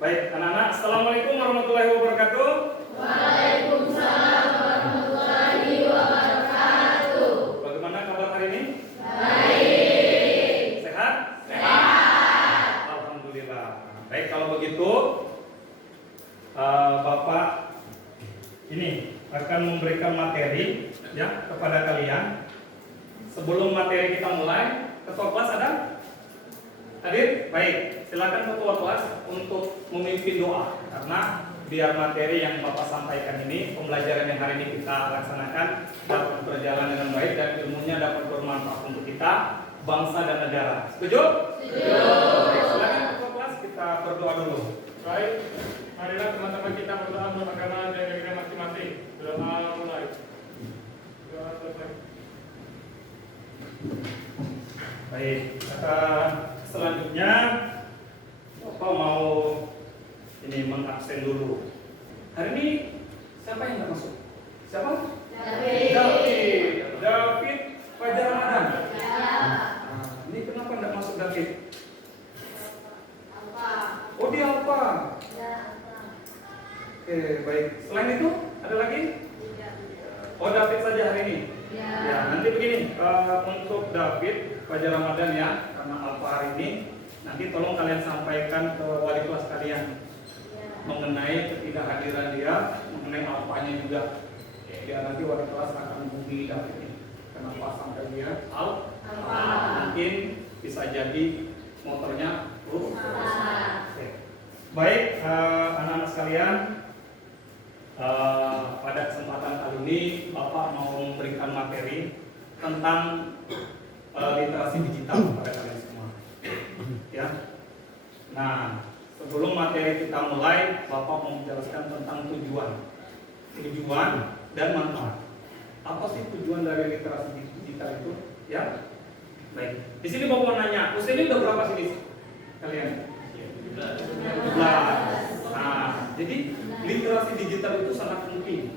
Baik, anak-anak, Assalamualaikum warahmatullahi wabarakatuh. Waalaikumsalam warahmatullahi wabarakatuh. Bagaimana kabar hari ini? Baik. Sehat? Sehat. Alhamdulillah. Baik, kalau begitu Bapak ini akan memberikan materi ya kepada kalian. Sebelum materi kita mulai, ketua kelas ada? Hadir? Baik, silakan ketua kelas untuk memimpin doa karena biar materi yang Bapak sampaikan ini, pembelajaran yang hari ini kita laksanakan dapat berjalan dengan baik dan ilmunya dapat bermanfaat untuk kita, bangsa dan negara. Setuju? Setuju. Baik, silakan ketua kelas, kita berdoa dulu. Baik, marilah teman-teman kita berdoa menurut agama dan negara masing-masing. Doa mulai. Doa selesai. Baik, selanjutnya Bapak mau ini mengabsen dulu. Hari ini siapa yang nggak masuk? Siapa? David Fajar Ramadan. Nah, ini kenapa nggak masuk David? Oh dia apa? Oke, baik. Selain itu ada lagi? Oh David saja hari ini. Ya, nanti begini, untuk David Fajar Ramadan ya, karena Alfa hari ini, nanti tolong kalian sampaikan ke wali kelas kalian mengenai ketidakhadiran dia, mengenai Alfanya juga. Ya nanti wali kelas akan menghubungi David ini. Kenapa sampai dia Alfa? Mungkin bisa jadi motornya rusak. Oke. Baik, anak-anak sekalian. Pada kesempatan kali ini Bapak mau memberikan materi tentang literasi digital kepada kalian semua. Ya. Nah, sebelum materi kita mulai, Bapak mau menjelaskan tentang tujuan dan manfaat. Apa sih tujuan dari literasi digital itu? Ya. Baik. Di sini Bapak mau nanya, usianya udah berapa sih kalian? 17. Nah, jadi literasi digital itu sangat penting.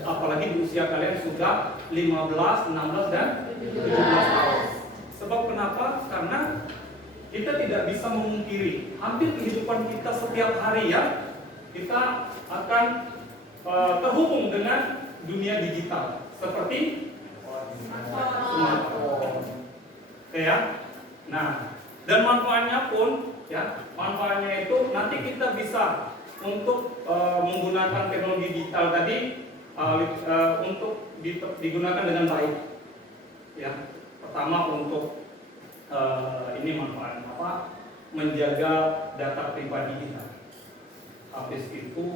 Apalagi di usia kalian sudah 15, 16 dan 17 tahun. Sebab kenapa? Karena kita tidak bisa memungkiri hampir kehidupan kita setiap hari ya, kita akan terhubung dengan dunia digital seperti smartphone. Oke ya. Nah, dan manfaatnya pun ya, manfaatnya itu nanti kita bisa untuk menggunakan teknologi digital tadi untuk digunakan dengan baik. Ya, pertama untuk ini manfaatnya apa? Menjaga data pribadi kita. Habis itu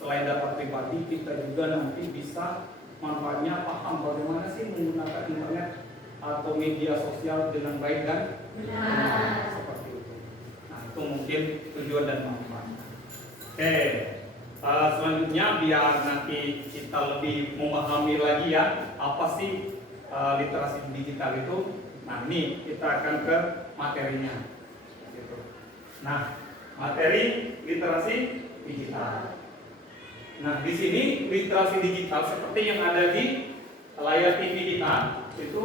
selain data pribadi kita juga nanti bisa manfaatnya paham bagaimana sih menggunakan internet atau media sosial dengan baik dan benar. Seperti itu. Nah, itu mungkin tujuan dan manfaatnya. Oke, selanjutnya biar nanti kita lebih memahami lagi ya apa sih literasi digital itu. Nah, ini kita akan ke materinya. Gitu. Nah, materi literasi digital. Nah, di sini literasi digital seperti yang ada di layar TV kita itu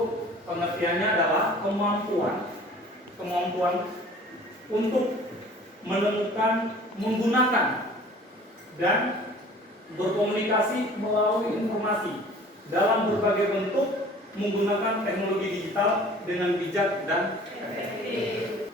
pengertiannya adalah kemampuan untuk menemukan, menggunakan dan berkomunikasi melalui informasi dalam berbagai bentuk menggunakan teknologi digital dengan bijak dan efektif.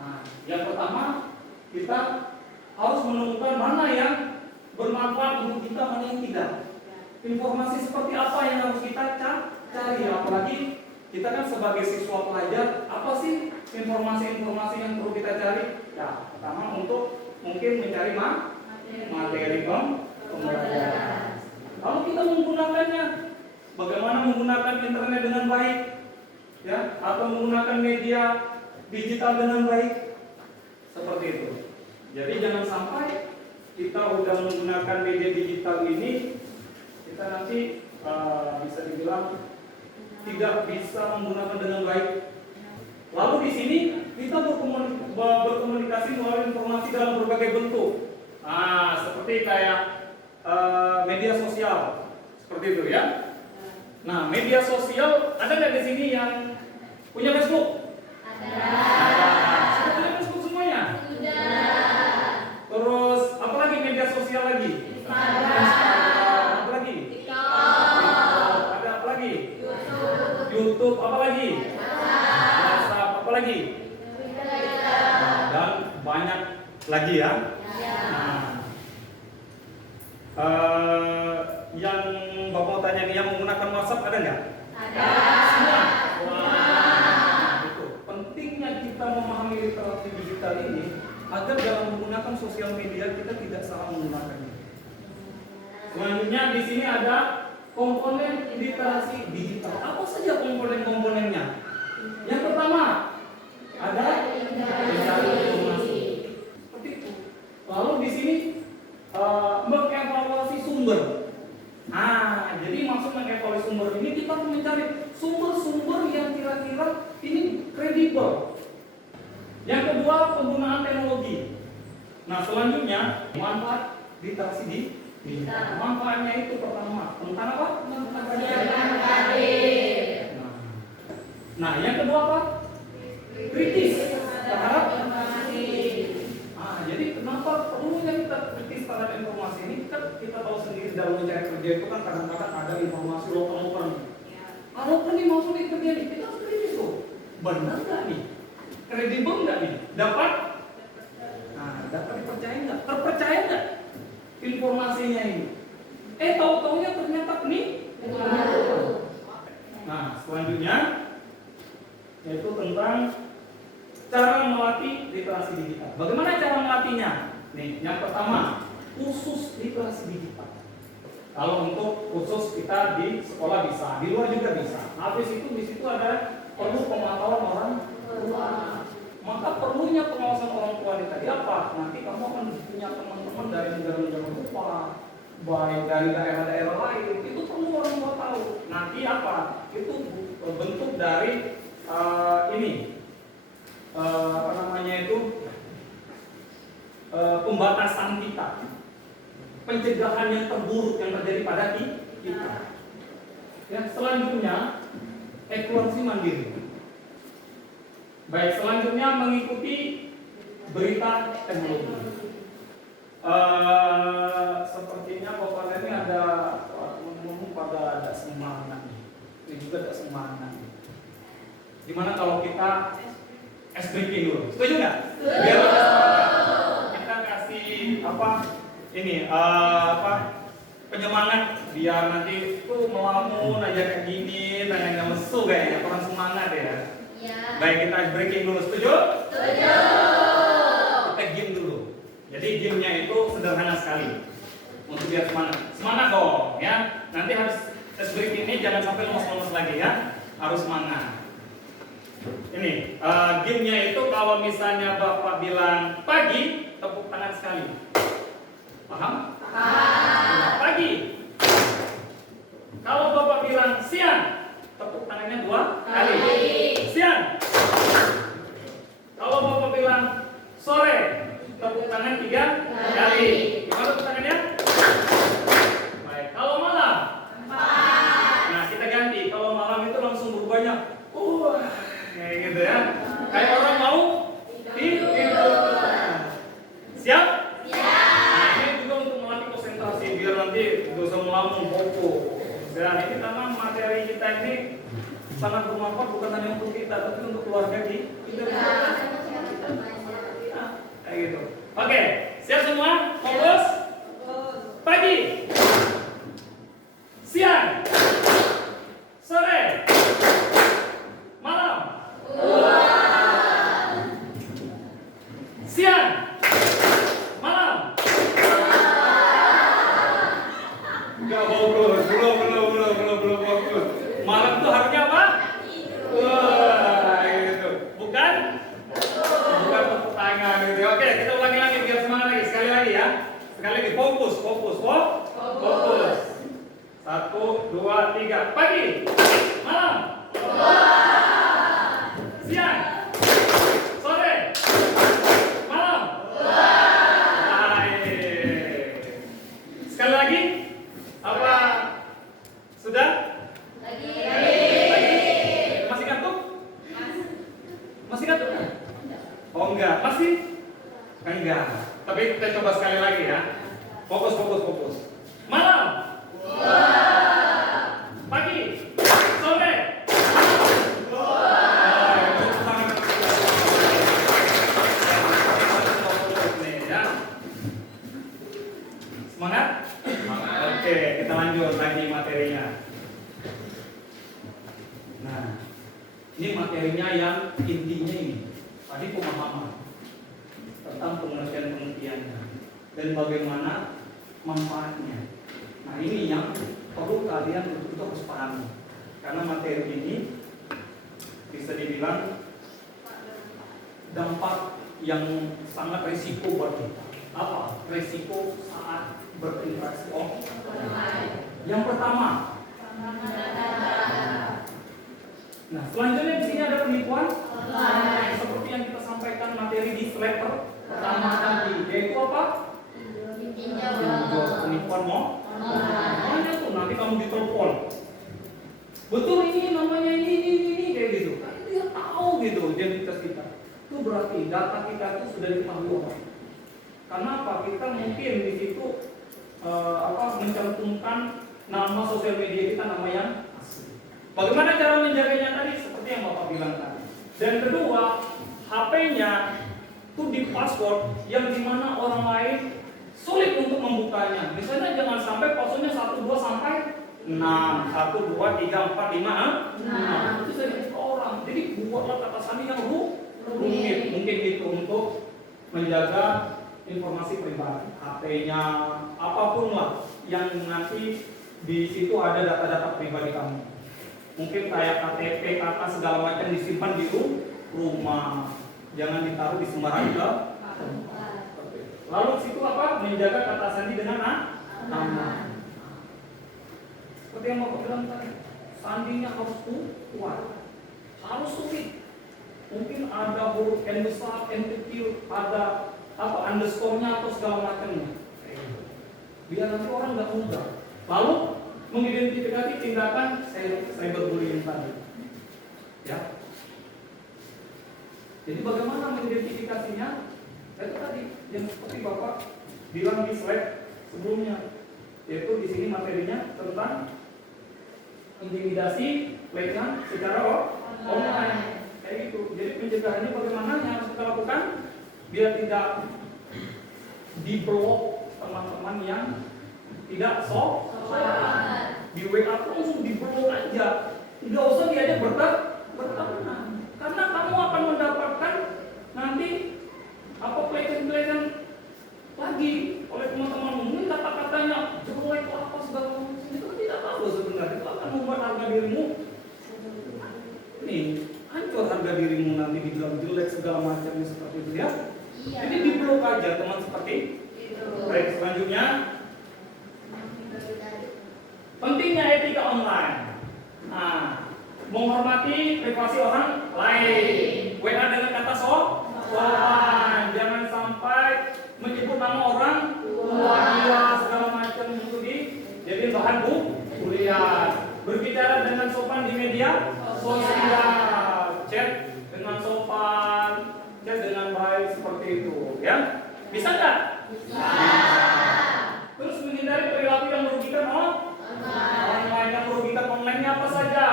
Nah, yang pertama kita harus menemukan mana yang bermanfaat untuk kita, mana yang tidak. Informasi seperti apa yang harus kita cari, apalagi kita kan sebagai siswa pelajar, apa sih informasi-informasi yang perlu kita cari? Ya, pertama untuk mungkin mencari materi pembelajaran. Kalau kita menggunakannya, bagaimana menggunakan internet dengan baik, ya, atau menggunakan media digital dengan baik, seperti itu. Jadi jangan sampai kita udah menggunakan media digital ini, kita nanti bisa dibilang tidak bisa menggunakan dengan baik. Lalu di sini kita berkomunikasi melalui informasi dalam berbagai bentuk. Nah, seperti kayak media sosial, seperti itu ya. Nah, media sosial ada nggak di sini yang punya Facebook? Ada. Sudah punya Facebook semuanya? Sudah. Terus banyak lagi ya. Nah, yang Bapak mau tanya nih, yang menggunakan WhatsApp ada nggak? Ada. Semua. Wah, gitu. Pentingnya kita memahami literasi digital ini agar dalam menggunakan sosial media kita tidak salah menggunakannya. Selanjutnya di sini ada komponen literasi digital. Apa saja komponen-komponennya? Yang pertama ada mencari informasi. Seperti itu. Lalu di sini mengevaluasi sumber. Nah, jadi maksud mengevaluasi sumber ini kita mencari sumber-sumber yang kira-kira ini kredibel. Yang kedua, penggunaan teknologi. Nah, selanjutnya manfaat literasi digital. Manfaatnya itu pertama tentang apa? Persiapan karir. Nah, yang kedua apa? Kritis terhadap. Jadi kenapa perlunya kita kritis terhadap informasi ini? Kan kita tahu sendiri dalam mencari kerja itu kan kadang-kadang ada informasi lokal-lokal. Kalau kan dimaksudin kerja nih, kita harus kritis tuh. Benar nggak nih? Kredibel nggak nih? Dapat dipercaya nggak? Terpercaya nggak informasinya ini? Tahu-taunya ternyata penipu. Nah, selanjutnya yaitu tentang cara melatih literasi digital. Bagaimana cara melatihnya? Nih, yang pertama, khusus literasi digital. Kalau untuk khusus kita di sekolah bisa, di luar juga bisa. Habis itu di situ ada perlu pemantauan orang tua. Maka perlunya pengawasan orang tua ini tadi apa? Nanti kamu akan punya teman-teman dari negara-negara luar, baik dari daerah-daerah lain. Itu perlu orang tua tahu. Nanti apa? Itu bentuk dari pembatasan kita, pencegahan yang terburuk yang terjadi pada kita. Yang selanjutnya, eksplorasi mandiri. Baik, selanjutnya mengikuti berita teknologi. Sepertinya Bapak ini ada teman-teman pada ada semangat nih. Ini juga ada semangat nih. Gimana kalau kita ice breaking dulu? Setuju nggak? Biar ada semangat. Kita kasih penyemangat biar nanti tuh melamun aja kayak gini, nggak mesu kayaknya, kurang semangat ya. Baik, kita ice breaking dulu. Setuju? Setuju. Kita game dulu. Jadi gamenya itu sederhana sekali untuk biar semangat. Semangat dong ya. Nanti harus ice breaking ini jangan sampai lemas-lemas lagi ya. Harus semangat. Ini gamenya itu kalau misalnya Bapak bilang pagi, tepuk tangan sekali. Paham? Paham. Pagi. Kalau Bapak bilang siang, tepuk tangannya 2 kali. Siang. Kalau Bapak bilang sore, tepuk tangan 3 kali. Gimana tepuk tangannya? Baik. Kalau malam? 4. Nah, kita ganti. Kalau malam itu langsung berubahnya. Kayak gitu ya. Kayak orang mau tidur. Siap? Nah, ini juga untuk melatih konsentrasi biar nanti dosa melamun fokus. Dan ini karena materi kita ini sangat bermanfaat bukan hanya untuk kita tapi untuk keluarga kita. Kayak gitu. Oke, siap semua? Fokus. Pagi. Siang. Sore. Malam. Siang. Malam. Enggak fokus. Belum fokus. Malam tuh harusnya apa? Wah, gitu. Bukan tepuk tangan gitu. Oke, kita ulangi lagi biar semangat lagi. Sekali lagi ya. Sekali lagi fokus. 1, 2, 3. Pagi. Malam. Siang. Sore. Malam. Sekali lagi. Apa? Sudah? Lagi. Masih kantuk? Masih kantuk? Oh enggak, masih? Enggak. Tapi kita coba sekali lagi ya. Fokus. Malam. Pagi. Sore. materinya yang intinya ini. Tadi pemahaman tentang pengertian-pengertiannya dan bagaimana manfaatnya. Nah ini yang perlu kalian betul-betul harus pahami. Karena materi ini bisa dibilang dampak yang sangat risiko buat kita. Apa? Risiko saat berinteraksi yang pertama. Nah, selanjutnya di sini ada penipuan seperti yang kita sampaikan materi di slide pertama tadi, yaitu apa? Penipuan namanya tuh nanti kamu ditelepon. Betul ini namanya ini kayak gitu. Kan dia tahu gitu identitas kita. Itu berarti data kita itu sudah diketahui. Karena apa? Kita mungkin di situ mencantumkan nama sosial media kita, nama yang asli. Bagaimana cara menjaganya tadi? Seperti yang Bapak bilang tadi. Dan kedua, HP-nya itu di password yang dimana orang lain sulit untuk membukanya. Misalnya jangan sampai passwordnya 1, 2 sampai 6, 1, 2, 3, 4, 5, 6. Itu sedikit orang. Jadi buatlah kata sandi yang rumit. Mungkin itu untuk menjaga informasi pribadi, HP-nya, apapun lah yang nanti di situ ada data-data pribadi kamu. Mungkin kayak KTP, KK segala macam disimpan di rumah, jangan ditaruh di sembarang tempat. Lalu situ apa? Menjaga kata sandi dengan nama. Seperti yang Bapak bilang tadi, sandinya harus kuat, harus sulit. Mungkin ada huruf N besar, N kecil, ada underscore-nya atau segala macamnya. Biar nanti orang nggak mudah. Lalu mengidentifikasi tindakan cyberbullying tadi. Ya. Jadi bagaimana mengidentifikasinya? Itu tadi yang seperti Bapak bilang di slide sebelumnya, yaitu di sini materinya tentang intimidasi pelecehan secara online. Kayak gitu. Jadi pencegahannya bagaimana yang harus kita lakukan biar tidak diblok teman-teman yang tidak di WA langsung diblok aja, nggak usah diajak berteman, karena kamu akan mendapatkan nanti pelecehan lagi oleh teman-teman. Mungkin kata-katanya jelek apa segala macam, itu kan tidak bagus sebenarnya. Itu akan membuat harga dirimu hancur, harga dirimu nanti dibilang jelek segala macamnya seperti itu ya. Jadi diblok aja teman seperti itu. Baik, selanjutnya pentingnya etika online. Nah, menghormati privasi orang lain. WA dengan kata sopan, jangan sampai menyebut nama orang tua segala macam itu jadi bahan bulian. Berbicara dengan sopan di media sosial, chat dengan sopan, chat dengan baik seperti itu, ya. Bisa nggak? Bisa. Terus menghindari perilaku yang merugikan orang lain. Yang merugikan online-nya apa saja?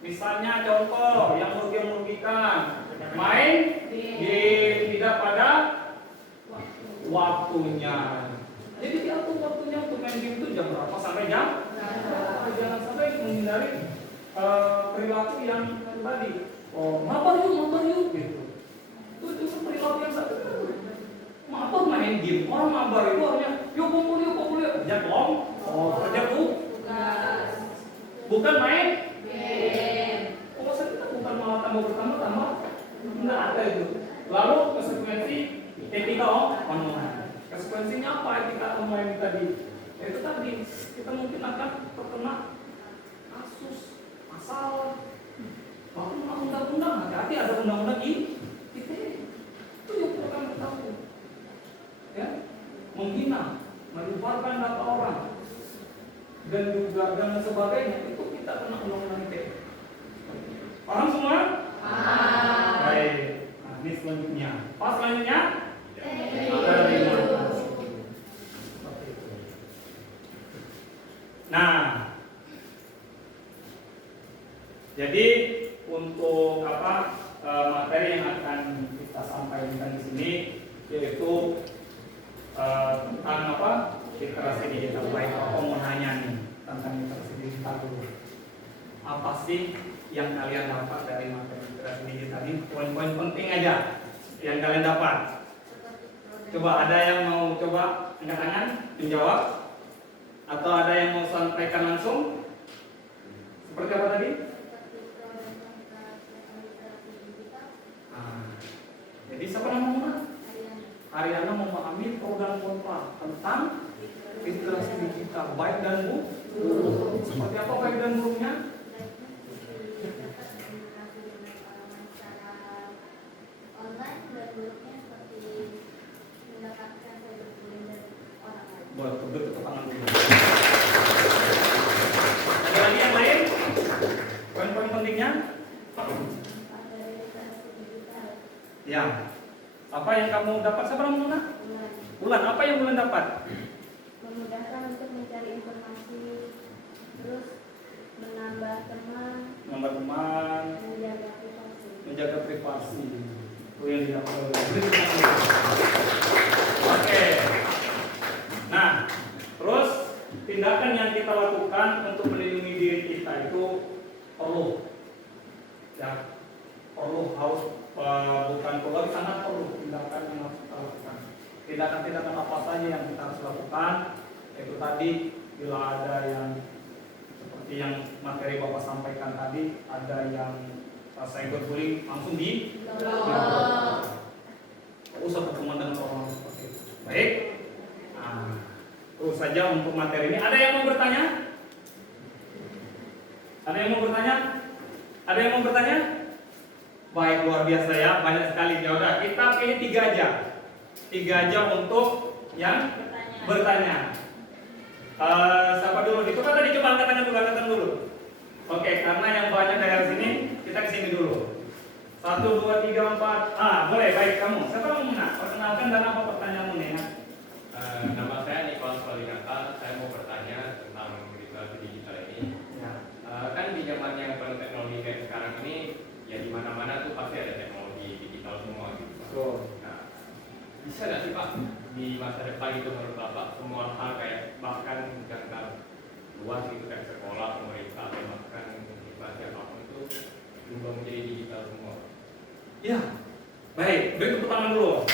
Misalnya contoh yang merugikan, main game tidak pada waktunya. Jadi diatur waktunya untuk main game itu jam berapa sampai jam? Jangan sampai menghindari perilaku yang tadi. Mabar yuk gitu. Itu perilaku yang satu. Mabar main game. Orang mabar itu artinya yuk kumpul yuk. Kerja kerja tugas. Bukan main game. Masa kita bukan malah tambah bertambah nggak ada itu. Lalu konsekuensi etika online. Konsekuensinya apa etika online tadi? Itu tadi kita mungkin akan terkena kasus masalah. Bahkan undang-undang, hati-hati ada undang-undang ITE. Itu yang perlu kami ketahui. Ya, menghina, menyebarkan data orang, dan juga dan sebagainya, itu kita kena undang-undang ITE. Paham semua? Paham. Baik. Nah, ini selanjutnya. Pas selanjutnya? Ada 5. Nah, jadi untuk materi yang akan kita sampaikan di sini yaitu tentang literasi digital. Baik, aku mau nanya nih tentang literasi digital dulu. Apa sih yang kalian dapat dari materi literasi digital ini? Poin-poin penting aja yang kalian dapat. Coba ada yang mau coba angkat tangan menjawab, atau ada yang mau sampaikan langsung? Seperti apa tadi? Jadi siapa namanya? Ariana memahami program kontra tentang literasi digital, baik dan buruk. Seperti apa baik dan buruknya? Boleh, tepuk tangan dulu. Ada lagi yang lain? Poin-poin pentingnya? Ya. Apa yang kamu dapat? Siapa namanya? Bulan. Apa yang Bulan dapat? Memudahkan untuk mencari informasi, terus menambah teman, menjaga privasi. Itu yang didapat oleh Bulan. Oke. Nah, terus tindakan yang kita lakukan untuk melindungi diri kita itu perlu, ya, perlu harus bukan perlu, sangat perlu tindakan yang harus kita lakukan. Tindakan-tindakan apa saja yang kita harus lakukan? Itu tadi, bila ada yang seperti yang materi Bapak sampaikan tadi, ada yang cyberbullying langsung di usah berteman dengan orang seperti itu. Baik. Terus saja untuk materi ini. Ada yang mau bertanya? Ada yang mau bertanya? Ada yang mau bertanya? Baik, luar biasa ya, banyak sekali. Ya udah, kita pilih 3 aja. 3 aja untuk yang bertanya. Siapa dulu? Itu kan tadi coba angkat tangan dulu. Oke, karena yang banyak dari sini, kita kesini dulu. 1, 2, 3, 4. Boleh, baik kamu. Siapa yang mau menang? Perkenalkan dan apa pertanyaanmu nih? Nama saya Nicholas Palinata. Saya mau bertanya tentang literasi digital ini. Ya. Kan di zaman yang penuh teknologi kayak sekarang ini, ya di mana-mana tuh pasti ada teknologi digital semua gitu, Pak. Nah, bisa nggak sih Pak di masa depan itu menurut Bapak semua hal kayak bahkan jangka luas gitu kayak sekolah, pemerintah, atau bahkan informasi apapun itu berubah menjadi digital semua? Ya. Baik, beri tepuk tangan dulu.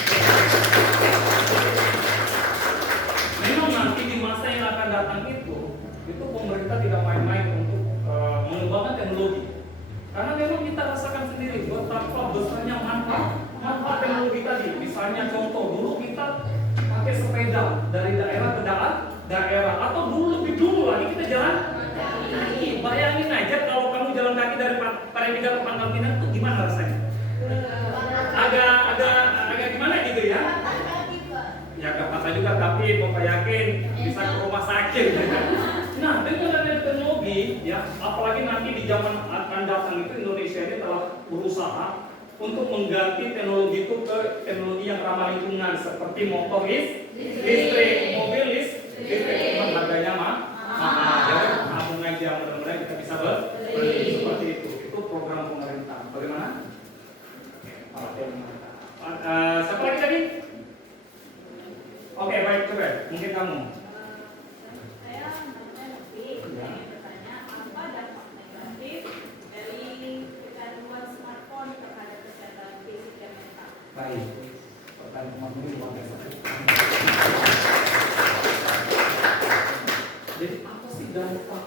Memang nanti di masa yang akan datang itu pemerintah tidak main-main untuk mengembangkan teknologi. Karena memang kita rasakan sendiri betapa besarnya manfaat teknologi tadi. Misalnya contoh, dulu kita pakai sepeda dari daerah ke daerah, atau lebih dulu lagi kita jalan kaki. Bayangin aja kalau kamu jalan kaki dari Parepida ke Pangkal Pinang itu gimana rasanya? Agak gimana gitu ya? Ya gak patah juga, tapi Bapak yakin bisa ke rumah sakit. Nah, dengan adanya teknologi, ya, apalagi nanti di zaman akan datang itu Indonesia ini telah berusaha untuk mengganti teknologi itu ke teknologi yang ramah lingkungan seperti motor listrik, mobil listrik, cuma harganya mahal. Jadi nabung aja, mudah-mudahan kita bisa beli seperti itu. Itu program pemerintah. Bagaimana? Siapa lagi tadi? Oke, baik, coba. Mungkin kamu. Saya namanya Novi, saya ingin bertanya apa dampak negatif dari kecanduan smartphone terhadap kesehatan fisik dan mental? Baik. Pertanyaan kamu ini luar biasa. Jadi apa sih dampak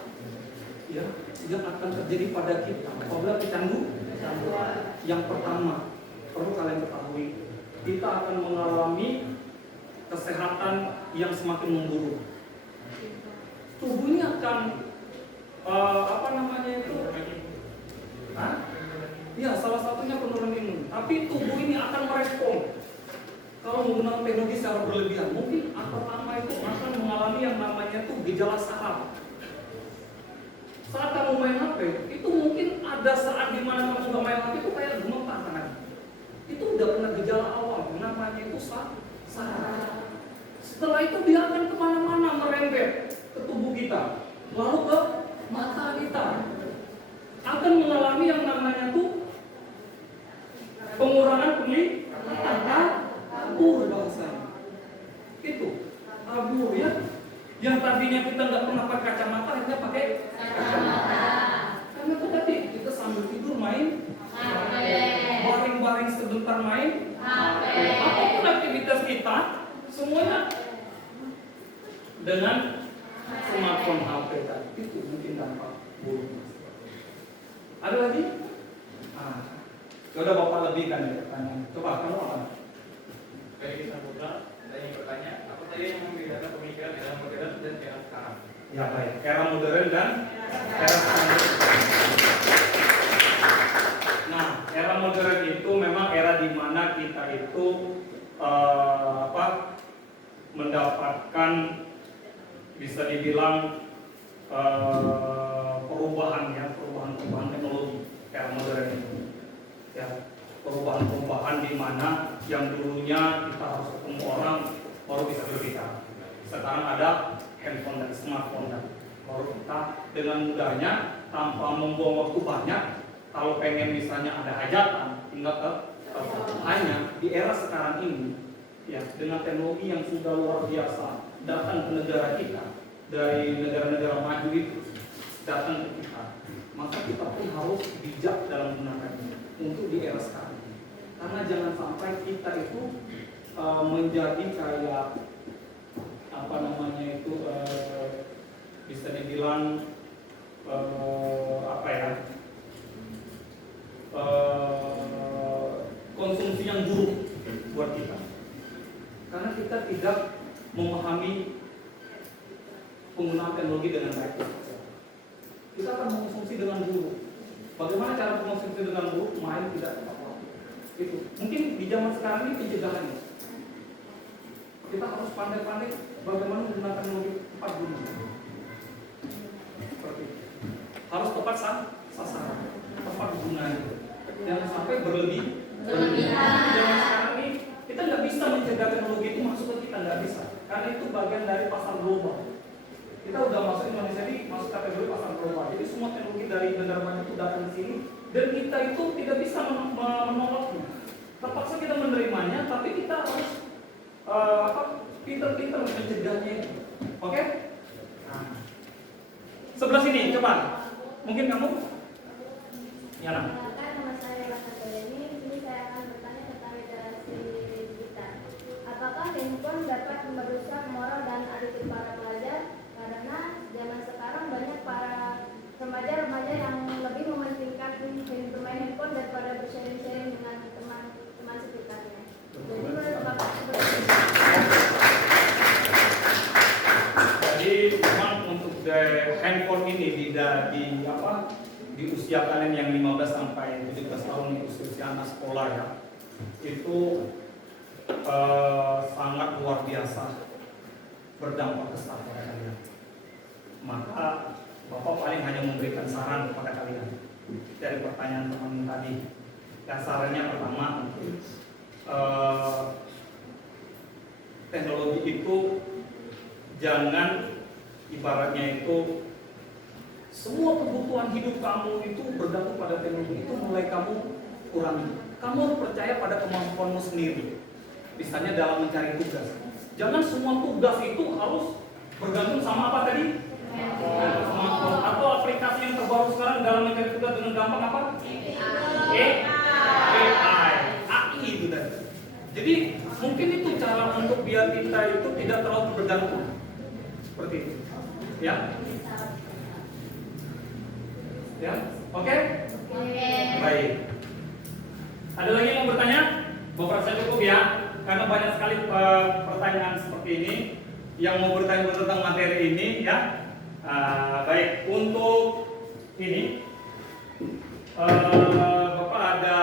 ya yang akan terjadi pada kita apabila kecanduan? Yang pertama, perlu kalian ketahui, kita akan mengalami kesehatan yang semakin memburuk. Tubuhnya akan Ya, salah satunya penurunan imun. Tapi tubuh ini akan merespon kalau menggunakan teknologi secara berlebihan. Mungkin pertama itu akan mengalami yang namanya tuh gejala saraf. Saat kamu main HP, itu mungkin ada saat di mana kamu nggak main HP itu kayak gemetar tangan. Itu udah pernah gejala awal, namanya itu saraf. Setelah itu dia akan kemana-mana merembet ke tubuh kita, lalu ke mata kita, akan mengalami yang namanya tuh pengurangan kabur bahasanya. Itu kabur ya. Yang tadinya kita nggak pernah pakai kacamata, kita pakai kacamata. Karena itu tadi kita sambil main? HP. Baring-baring sebentar main? HP. Apapun aktivitas kita, semuanya dengan smartphone HP tadi. Itu mungkin dampak buruk. Ada lagi? Udah Bapak lebihkan ya pertanyaan. Coba kamu apa? Kayak kita buka, saya ingin bertanya, apa tadi yang membedakan pemikiran era modern dan era sekarang? Ya baik, era modern dan era sekarang. Nah, era modern itu memang era di mana kita itu mendapatkan bisa dibilang perubahan teknologi era modern itu. Ya, perubahan di mana yang dulunya kita harus ketemu orang baru bisa berbicara. Sekarang ada handphone dan smartphone dan baru kita dengan mudahnya tanpa membuang waktu banyak. Kalau pengen misalnya ada hajatan, tinggal ke hanya di era sekarang ini, ya dengan teknologi yang sudah luar biasa datang ke negara kita dari negara-negara maju itu datang ke kita, maka kita pun harus bijak dalam menggunakannya untuk di era sekarang. Karena jangan sampai kita itu menjadi kayak bisa dibilang konsumsi yang buruk buat kita. Karena kita tidak memahami penggunaan teknologi dengan baik. Kita akan mengkonsumsi dengan buruk. Bagaimana cara mengkonsumsi dengan buruk? Main tidak tepat waktu. Itu mungkin di zaman sekarang ini pencegahannya. Kita harus pandai-pandai bagaimana menggunakan teknologi tepat guna. Seperti itu. Harus tepat sasaran, tepat gunanya. Jangan sampai berlebihan. Di zaman sekarang ini kita nggak bisa mencegah teknologi itu masuk ke kita, nggak bisa. Karena itu bagian dari pasar global. Kita udah masuk Indonesia ini masuk kategori pasar global. Jadi semua teknologi dari negara maju itu datang ke sini dan kita itu tidak bisa menolaknya. Terpaksa kita menerimanya, tapi kita harus pinter-pinter mencegahnya itu. Oke? Nah. Sebelah sini, coba. Mungkin kamu? Ya, nah. Nama saya Rasa Doleni. Ini saya akan bertanya tentang literasi digital. Apakah handphone dapat merusak moral dan attitude para pelajar? Karena zaman sekarang banyak para remaja-remaja yang lebih mementingkan bermain handphone daripada bersharing-sharing dengan teman-teman sekitarnya. Jadi menurut Bapak seperti itu. Jadi memang untuk handphone ini di usia kalian yang 15 sampai 17 tahun itu usia anak sekolah ya, itu sangat luar biasa berdampak besar pada kalian. Maka Bapak paling hanya memberikan saran kepada kalian dari pertanyaan teman tadi. Dan sarannya pertama, teknologi itu jangan ibaratnya itu semua kebutuhan hidup kamu itu bergantung pada teknologi itu mulai kamu kurangi. Kamu harus percaya pada kemampuanmu sendiri. Misalnya dalam mencari tugas. Jangan semua tugas itu harus bergantung sama apa tadi? Smartphone atau aplikasi yang terbaru sekarang dalam mencari tugas dengan gampang apa? AI itu tadi. Jadi mungkin itu cara untuk biar kita itu tidak terlalu bergantung. Seperti itu. Ya. Ya, oke? Baik. Ada lagi yang mau bertanya? Bapak saya cukup ya, karena banyak sekali pertanyaan seperti ini yang mau bertanya tentang materi ini ya. Baik, untuk ini Bapak ada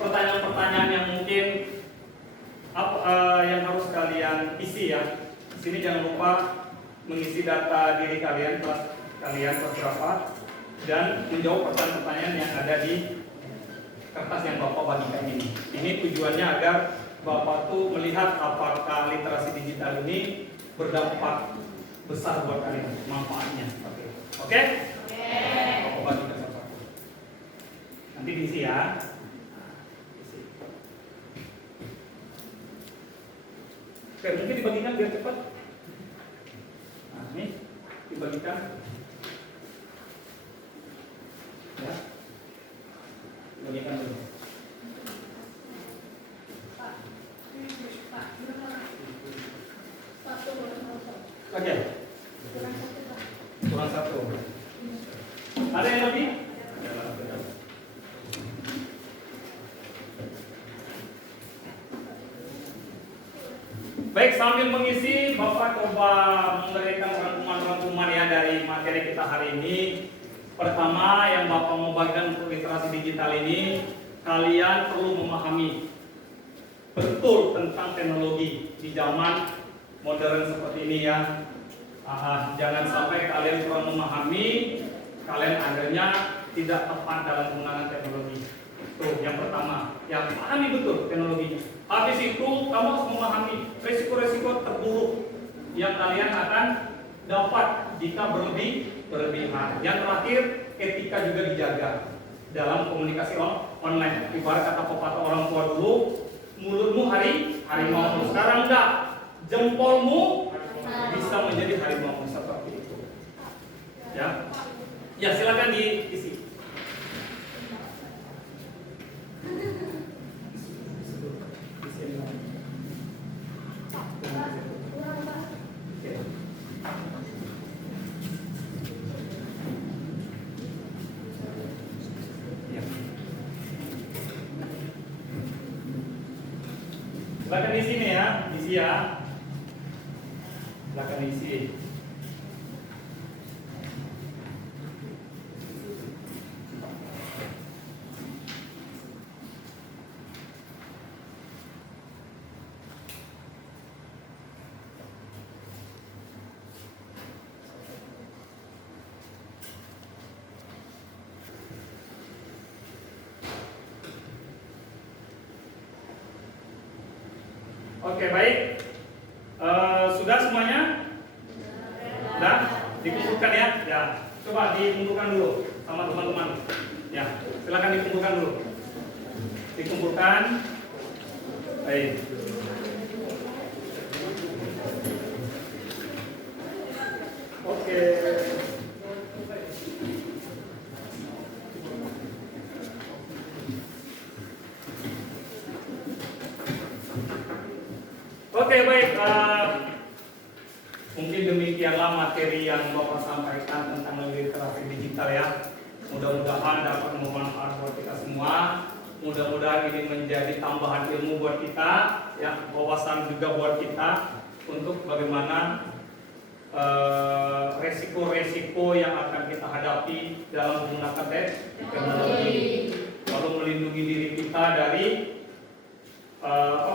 pertanyaan-pertanyaan yang mungkin yang harus kalian isi ya. Di sini jangan lupa mengisi data diri kalian, kelas berapa, dan menjawab pertanyaan-pertanyaan yang ada di kertas yang Bapak bagikan ini. Ini tujuannya agar Bapak tuh melihat apakah literasi digital ini berdampak besar buat kalian, manfaatnya. Oke? Bapak bagikan satu-satu. Nanti diisi ya. Oke, mungkin dibagikan biar cepat. Nah, ini dibagikan. Ya. Oke. Kurang satu, Pak. Kurang satu. Ada yang lebih? Baik, sambil mengisi, Bapak coba memberikan rangkuman-rangkuman ya dari materi kita hari ini. Pertama, yang Bapak mau bagikan untuk literasi digital ini, kalian perlu memahami betul tentang teknologi di zaman modern seperti ini ya. Jangan sampai kalian kurang memahami, kalian akhirnya tidak tepat dalam penggunaan teknologi. Tuh, yang pertama, yang pahami betul teknologinya. Habis itu, kamu harus memahami resiko-resiko terburuk yang kalian akan dapat jika berlebihan. Yang terakhir, etika juga dijaga dalam komunikasi online. Ibarat kata pepatah orang tua dulu, mulutmu harimau. Sekarang enggak, jempolmu bisa menjadi harimau seperti itu. Ya, ya silakan diisi. Kurang, Pak. Silakan di sini ya, isi ya. Silakan isi. Oke, baik. Sudah semuanya? Sudah? Dikumpulkan ya? Ya. Coba dikumpulkan dulu sama teman-teman. Ya, silakan dikumpulkan dulu. Dikumpulkan. Baik. Oke. Oke, baik. Mungkin demikianlah materi yang Bapak sampaikan tentang literasi digital ya. Mudah-mudahan dapat bermanfaat buat kita semua. Mudah-mudahan ini menjadi tambahan ilmu buat kita, ya, wawasan juga buat kita untuk bagaimana resiko-resiko yang akan kita hadapi dalam menggunakan teknologi. Lalu melindungi diri kita dari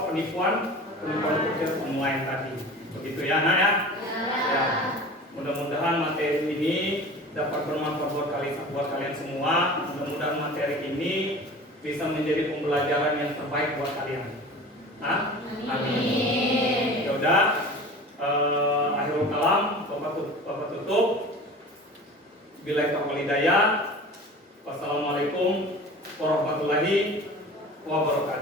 penipuan kecil online tadi. Begitu ya, Nak ya? Ya. Mudah-mudahan materi ini dapat bermanfaat buat kalian semua. Mudah-mudahan materi ini bisa menjadi pembelajaran yang terbaik buat kalian. Nah, amin. Ya udah, akhirul kalam, Bapak tutup. Billahi taufiq hidayah. Wassalamualaikum warahmatullahi wabarakatuh.